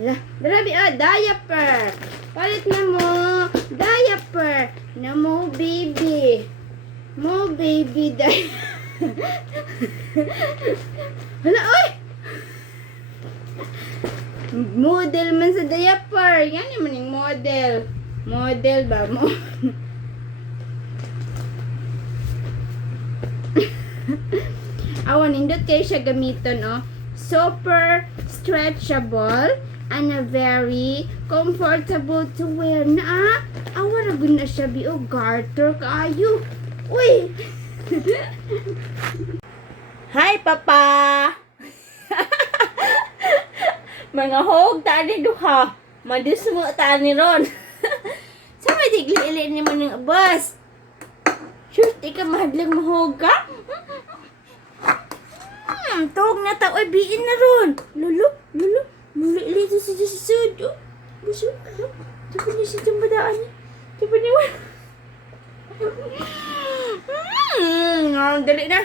Lah, darabi diaper. Palit na mo diaper. Na mo baby. Mo baby Hala, oy! Model man sa diaper. Yan naman yung model. Model ba mo? Awan, nindot kayo siya gamiton, oh. Super stretchable and a very comfortable to wear na. Awan, ragun na siya, bi, oh, garter kaayo. Uy! Hi, Papa! Mga hog, tani duha. Madus mo tani ron. Sa may digli-ili ni mo ng bus. Sure, di ka mahadlang mahog ka? Tawag na tao ay biin na ron. Lulu. Muli ito si Sud. Oh, buso. Diba niya si Jambadaan niya? Diba niya? Dali na.